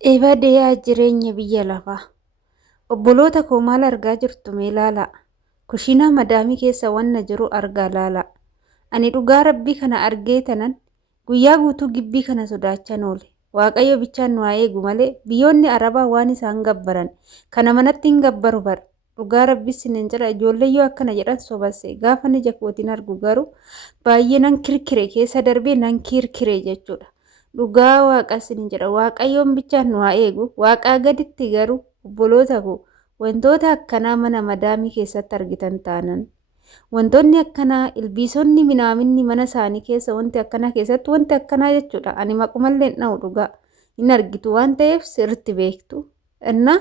Ebadeyaa jireenya biyya lafaa. Obboloota koo maal argaa jirtu mee ilaalaa. Kushiinaa madaamii keessa wanna jiru argaa laalaa. Ani dhugaa rabbii kana argee tanan guyyaa guutuu gibbii kana sodaachan oole. Waaqayyo bichaan nu haa eegu malee biyyoonni Arabaa waan isaan gabbaran kana manatti hin gabbaru bara. Dhugaa rabbis hin jira ijoollee yoo akkana jedhan sobasse gaafa ija kootiin argu garuu baay'ee nan kirkire keessa darbee nan kirkire jechuudha. Dhugaa waaqas hin jira waaqayyoon bichaan nu haa eegu waaqaa gaditti garuu obboloota koo wantoota akkanaa mana madaamii keessatti argitan taanan wantoonni akkanaa ilbiisonni minaaminni mana isaanii keessa wanti akkanaa keessatti wanti akkanaa jechuudha. Ani maqumallee dha'u dhugaa hin argitu waan ta'eef sirriitti beektu. Innaa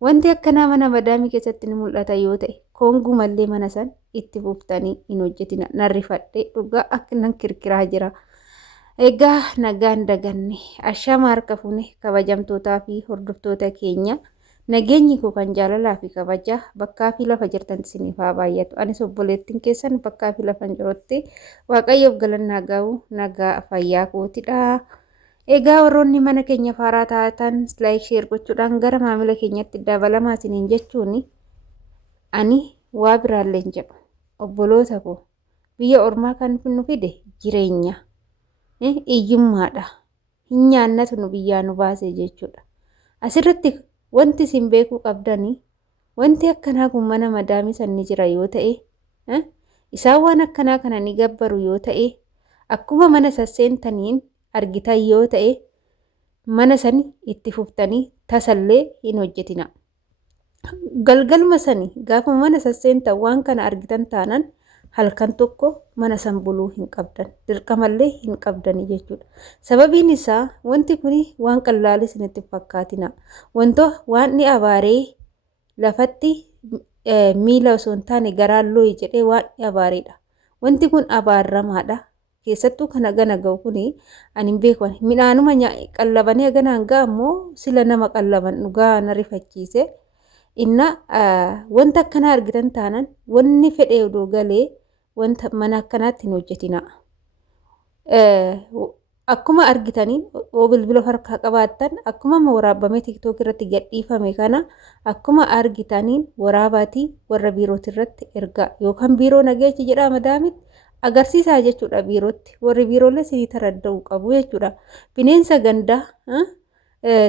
wanti akkanaa mana madaamii keessatti ni mul'ata yoo ta'e koongumallee mana san itti buuftanii hin hojjetina. Narrifadhee dhugaa akka nan kirkiraa jira. Egaa nagaan daganne ashama harka fuune kabajamtootaa fi hordoftoota keenya nageenyi koo kan jaalalaa fi kabajaa bakkaa fi lafa jirtan isiniif haa baay'atu. Anis obboleettiin keessan bakkaa fi lafa jirutti waaqayyoof galannaa ga'u nagaa fayyaa kootidha. Egaa warroonni mana keenya faaraa taatan like share gochuudhaan gara maamila keenyatti dabalamaa isiniin jechuun ani waa biraallee hin jedhu. Obboloota koo biyya ormaa kan nu fide jireenya. Iyyummaadha. Hin nyaannatu nu biyyaa nu baase jechuudha. Asirratti wanti isin beekuu qabdanii wanti akkanaa kun mana madaamii sanni jira yoo ta'e isaan waan akkanaa kana ni gabbaru yoo ta'e akkuma mana sasseentaniin argitan yoo ta'e mana sani itti fuftanii tasallee hin hojjetina. Galgaluma sani gaafa mana sasseentan waan kana argitan taanan halkan tokko mana san buluu hin qabdan dirqamallee hin qabdanii jechuudha. Sababiin isaa wanti kun waan qallaalee isinitti fakkaatina. Waan ni abaaree lafatti miila osoo hin taane garaan looyi jedhee waan ni abaareedha. Wanti kun abaaramaadha. Keessattuu kana gana ga'u kun ani hin beekan. Midhaanuma qallabanii ganaan ga'a ammoo sila nama qallaban dhugaa na rifachiise. Wanta akkanaa argitan taanan wanni fedhee odoo galee wanta mana akkanaatti hin hojjetina. Akkuma argitanii bilbila harkaa qabaattan akkuma waraabamee tiktook irratti gadhiifame kana akkuma argitaniin waraabaatii warra biirooti irratti ergaa yookaan biiroo nageechi jedhaa madaamitti agarsiisaa jechuudha. Biirootti warri biiroolee sinii taradda'uu qabu jechuudha. Bineensa gandaa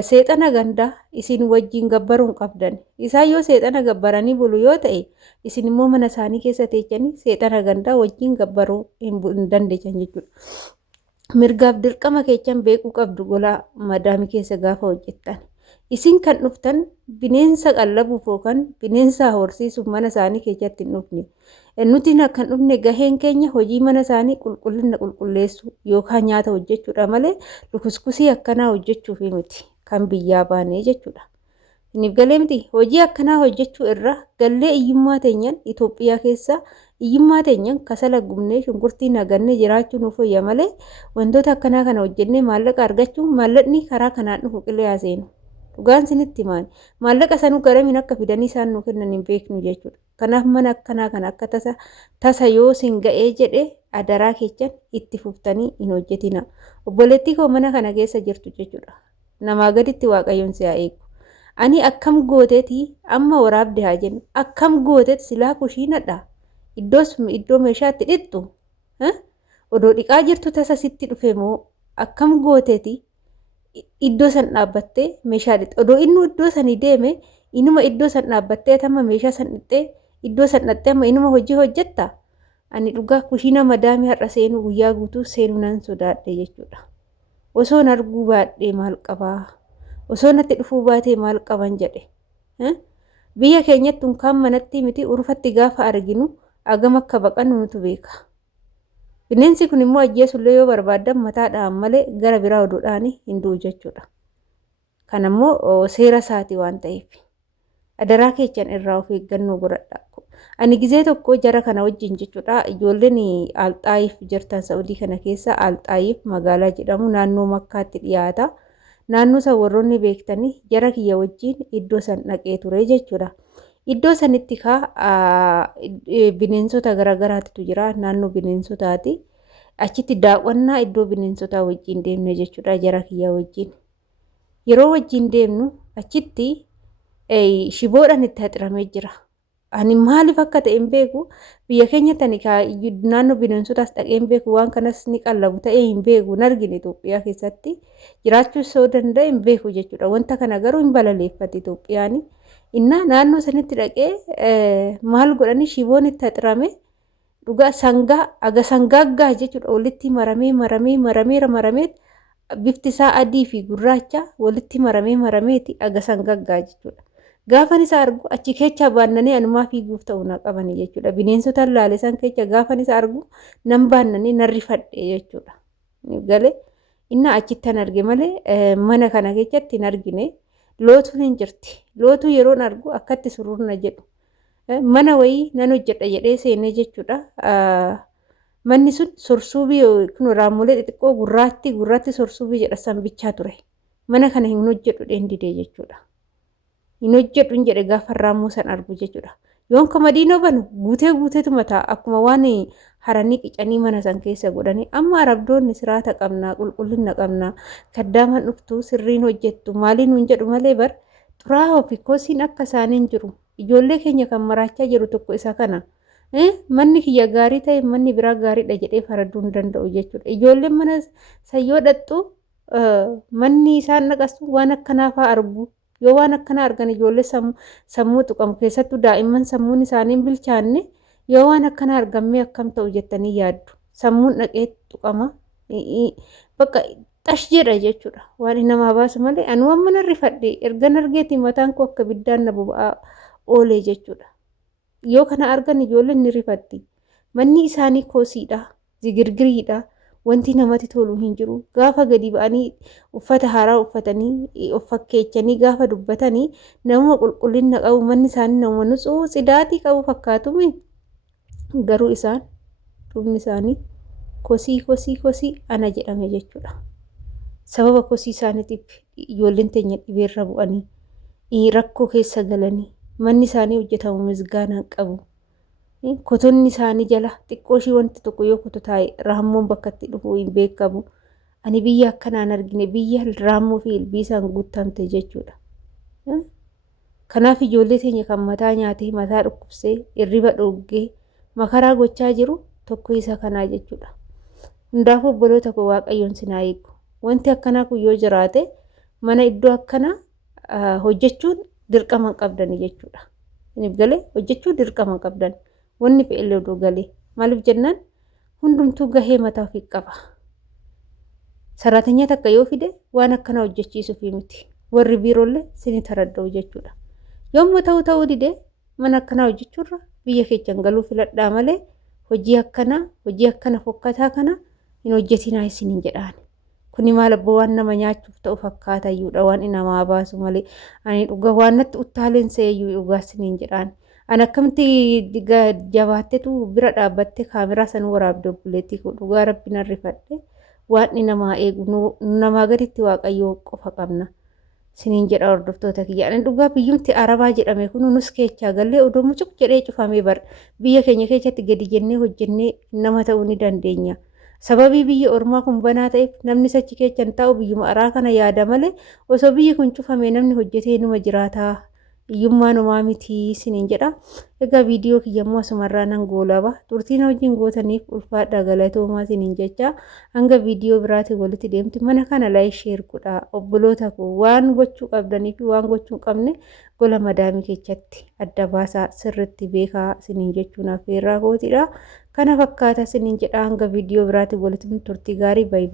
seexana gandaa isin wajjin gabbaruun qabdan. Isaan yoo seexana gabbaranii bulu yoo ta'e isin immoo mana isaanii keessa teechanii seexana gandaa wajjin gabbaruu hin dandeessan jechuudha. Mirgaaf dirqama keechan beekuu qabdu gola madaamii keessa gaafa hojjettan. Isin kan dhuftan bineensa qallabuuf yookaan bineensa horsiisuuf mana isaanii keessatti hin dhufne. Nuti kan dhufne gaheen keenya hojii mana isaanii qulqullina qulqulleessuu yookaan nyaata hojjechuudha malee lukuskusii akkanaa hojjechuuf miti kan biyyaa baanee jechuudha. Isiniif galee miti hojii akkanaa hojjechuu irra gallee iyyummaa teenyan Itoophiyaa keessa iyyummaa teenyan kasala gubnee shunkurtii nagannee jiraachuu nuuf fayya malee wantoota akkanaa kana hojjennee maallaqa argachuun maallaqni karaa kanaan dhufu qilee haseenu. Dhugaan sinitti himaan maallaqa sanuu garamiin akka fidanii isaan nu kennan hin beeknu jechuudha. Kanaaf mana akkanaa kana akka tasa yoo sin ga'ee jedhe adaraa keechan itti fuftanii hin hojjetina. Obboleettii koo mana kana keessa jirtu jechuudha. Namaa gaditti waaqayyoon si haa eegu. Ani akkam gooteeti amma waraabde haa jennu akkam gooteeti silaa kushiinadha. Iddoo meeshaatti dhixxu odoo dhiqaa jirtu tasa sitti dhufe moo akkam gooteeti iddoo san dhaabbattee meeshaa dhixxe odoo inni iddoo sanii deeme inuma iddoo san dhaabbattee tama meeshaa san dhixxee iddoo san dhattee amma inuma hojii hojjetta. Ani dhugaa kushiina madaamii har'a seenuu guyyaa guutuu seenuu nan sodaadhe jechuudha. Osoo arguu baadhee maal qabaa? Osoo natti dhufuu baatee maal qaban jedhe. Biyya keenyatti unkaan manatti miti urfatti gaafa arginu agam akka baqannu nutu beeka. Bineensi kun immoo ajjeesullee yoo barbaadan mataadhaan malee gara biraa oduudhaan hin du'u jechuudha. Kan ammoo seera isaati waan ta'eef. Adaraa keechan irraa of eeggannoo godhadha. Ani gizee tokko jara kana wajjin jechuudha. Ijoolleen Alxaayiif jirtan Saa'udii kana keessa Alxaayiif magaalaa jedhamu naannoo Makkaatti dhiyaata. Naannoo san warroonni beektanii jara kiyya wajjin iddoo san dhaqee ture jechuudha. Iddoo sanitti bineensota garaagaraatu jira. Naannoo bineensotaati. Achitti daawwannaa iddoo bineensotaa wajjin deemne jechuudha jara kiyya wajjin. yeroo wajjin deemnu achitti shiboodhaan itti haxiramee jira. Ani maaliif akka ta'e hin beeku biyya keenya tani naannoo bineensotaas dhaqee hin beeku waan kanas ni qallabu ta'ee hin beeku hin argine Itoophiyaa keessatti jiraachuus yoo danda'e hin beeku jechuudha. Wanta kana garuu hin balaleeffate Itoophiyaan. Innaa naannoo sanitti dhaqee maal godhanii shiboon itti haxirame dhugaa sangaaggaa jechuudha. Walitti maramee bifti isaa adii fi gurraacha walitti marameeti aga sangaaggaa jechuudha. Gaafan isa argu achi keessa baannanii anumaa fiiguuf ta'u na qabani jechuudha. Bineensota laale san keessa gaafan isa argu nan baannanii nan rifadhe jechuudha. Galee inna achittan arge malee mana kana keessatti hin argine. Lootuun hin jirti. Lootuu yeroon argu akkatti sururna jedhu. Mana wayii nan hojjedha jedhee seenee jechuudha. Manni sun sorsuubii kun raammolee xixiqqoo gurraatti sorsuubii jedha san bichaa ture. Mana kana hin hojjedhu dheendidee jechuudha. Hin hojjedhu hin jedhe gaafa raammoo san argu jechuudha. Yoon kamadiinoo banu guuteetu mataa akkuma waan haranii qicanii mana san keessa godhanii amma arabdoonni siraata qabnaa qulqullina qabnaa kaddaaman dhuftu sirriin hojjettu maaliin hin jedhu malee bar xuraa'oo fi koosiin akka isaaniin jiru ijoollee keenya kan maraachaa jiru tokko isa kana. Manni kiyya gaarii ta'e manni biraa gaariidha jedhee faraduu hin danda'u jechuudha. Ijoolleen mana sayyoo dhattu manni isaan naqasu waan akkanaa fa'aa argu. Yoo waan akkanaa argan ijoollee sammuu tuqamu keessattuu daa'imman sammuun isaanii bilchaanne yoo waan akkanaa argamee akkam ta'u jettanii yaaddu. Sammuun dhaqee tuqama. Bakka xash jedha jechuudha. Waan namaa baasu malee anu waan mana rifadhe ergan argeeti mataan koo akka biddaan na boba'aa oolee jechuudha. Yoo kana argan ijoolleen ni rifatti. Manni isaanii koosiidha, zigirgiriidha, wanti namatti tolu hin jiru. Gaafa gadi ba'anii uffata haaraa uffatanii of fakkeechanii gaafa dubbatanii nama qulqullina qabu manni isaanii nama nutsuu sidaatii qabu fakkaatumi. Garuu isaan dhumni isaanii kosii ana jedhame jechuudha. Sababa kosii isaaniitiif ijoolleen teenya dhibeerra bu'anii rakkoo keessa galanii. Manni isaanii hojjetamu misgaanaan qabu. Kotonni isaanii jala xiqqooshii wanti tokko yoo kototaa'e raammoon bakka itti dhufu hin beekamu. Ani biyya akkanaan argine biyya raammoo fi ilbiisaan guutamte jechuudha. Kanaaf ijoollee teenya kan mataa nyaatee mataa dhukkubsee irriba dhoggee makaraa gochaa jiru tokko isa kanaa jechuudha. Hundaafuu obboloota koo waaqayyoon sinaa eegu. Wanti akkanaa kun yoo jiraate mana iddoo akkanaa hojjechuun dirqama qabdani jechuudha. Inni galee hojjechuu dirqama qabdan. Wanni fe'elee odoo galee maaliif jennaan hundumtuu gahee mataa ofii qaba. Saraatinyaa takka yoo fide waan akkana hojjechiisuuf miti. Warri biiroollee sini taradda'u jechuudha. Yommuu ta'uu dide mana akkanaa hojjechuurra biyya keechan galuu filadhaa malee hojii akkana fokkataa kana hin hojjetinaa isiniin jedhaan. Kuni maal abboo waan nama nyaachuuf ta'u fakkaata iyyuudha waan namaa baasu malee ani dhugaa waan natti uttaaleen seeyyuu dhugaa isiniin jedhaan. Ani akkamitti jabaattetu bira dhaabbatte kaameraa san waraabde obboleettii koo dhugaa rabbiin arrifadhe waan namaa eegu namaa gaditti waaqayyoo qofa qabna. Siniin jedha hordoftoota kiyya. Ani dhugaa biyyumti Arabaa jedhame kun nus keechaa gallee odoo mucuq jedhee cufamee bar biyya keenya keessatti gadi jennee hojjennee nama ta'uu ni dandeenya. Sababii biyya ormaa kun banaa ta'eef namni sachi keechan taa'u biyyuma araa kana yaada malee osoo biyyi kun cufamee namni hojjetee numa jiraataa iyyummaan homaa miti siniin jedha. Egaa viidiyoo kiyyammoo asumarraa nan goolaba. Turtiin wajjin gootaniif ulfaadha galatoomaa siniin jecha hanga viidiyoo biraatiin walitti deemti mana kana laayik sheer godhaa obboloota koo waan gochuu qabdanii fi waan gochuu qabne gola madaamii keessatti adda baasaa sirriitti beekaa siniin jechuun affeerraa kootiidha. Kana fakkaata siniin jedha hanga viidiyoo biraatiin walitti turtii gaarii baay'ee.